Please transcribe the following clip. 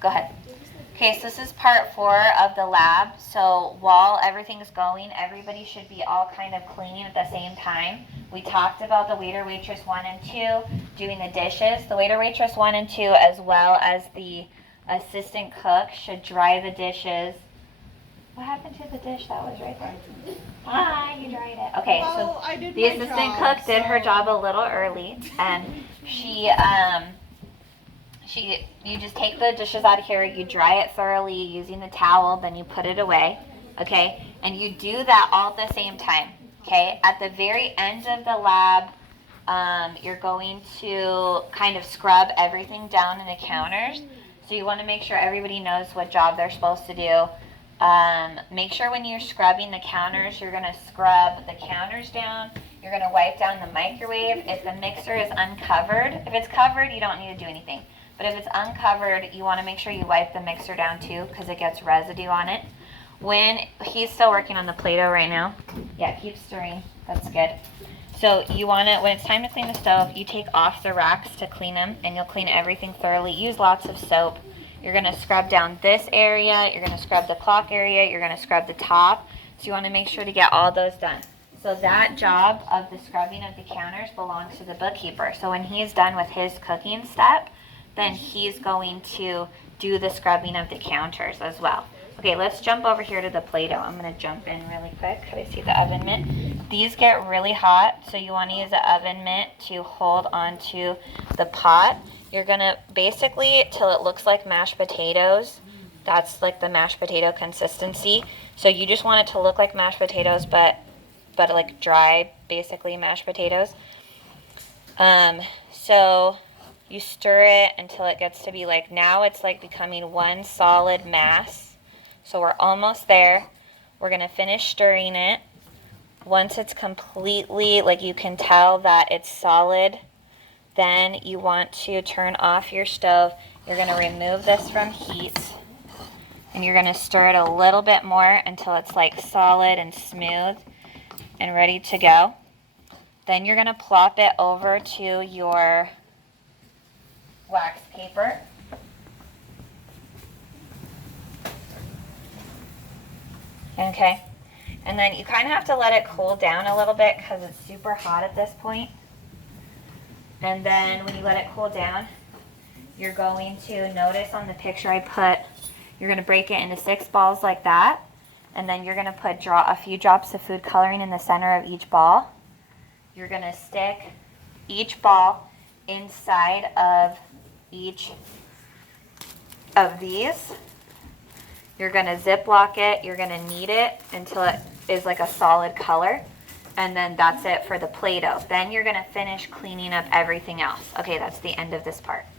Go ahead. Okay, so this is part 4 of the lab. So while everything's going, everybody should be all kind of cleaning at the same time. We talked about the waiter, waitress 1 and 2 doing the dishes. The waiter, waitress 1 and 2, as well as the assistant cook, should dry the dishes. What happened to the dish that was right there? Hi, you dried it. Okay, Well, so the assistant cook did her job a little early, and you just take the dishes out of here, you dry it thoroughly using the towel, then you put it away, okay? And you do that all at the same time, okay? At the very end of the lab, you're going to kind of scrub everything down in the counters. So you want to make sure everybody knows what job they're supposed to do. Make sure when you're scrubbing the counters, you're going to scrub the counters down. You're going to wipe down the microwave. If the mixer is uncovered, if it's covered, you don't need to do anything. But if it's uncovered, you want to make sure you wipe the mixer down too, because it gets residue on it. When he's still working on the Play-Doh right now, yeah, keep stirring. That's good. So you want to, when it's time to clean the stove, you take off the racks to clean them, and you'll clean everything thoroughly. Use lots of soap. You're going to scrub down this area. You're going to scrub the clock area. You're going to scrub the top. So you want to make sure to get all those done. So that job of the scrubbing of the counters belongs to the bookkeeper. So when he's done with his cooking step, then he's going to do the scrubbing of the counters as well. Okay, let's jump over here to the Play-Doh. I'm going to jump in really quick. I see the oven mitt. These get really hot, so you want to use the oven mitt to hold onto the pot. You're going to basically, till it looks like mashed potatoes. That's like the mashed potato consistency. So you just want it to look like mashed potatoes, but like dry, basically mashed potatoes. So you stir it until it gets to be like, now it's like becoming one solid mass. So we're almost there. We're going to finish stirring it. Once it's completely, like you can tell that it's solid, then you want to turn off your stove. You're going to remove this from heat, and you're going to stir it a little bit more until it's like solid and smooth and ready to go. Then you're going to plop it over to your wax paper. Okay, and then you kind of have to let it cool down a little bit because it's super hot at this point. And then when you let it cool down, you're going to notice on the picture I put, you're going to break it into 6 balls like that. And then you're going to put a few drops of food coloring in the center of each ball. You're going to stick each ball inside of each of these. You're going to Ziploc it. You're going to knead it until it is like a solid color. And then that's it for the Play-Doh. Then you're going to finish cleaning up everything else. Okay, that's the end of this part.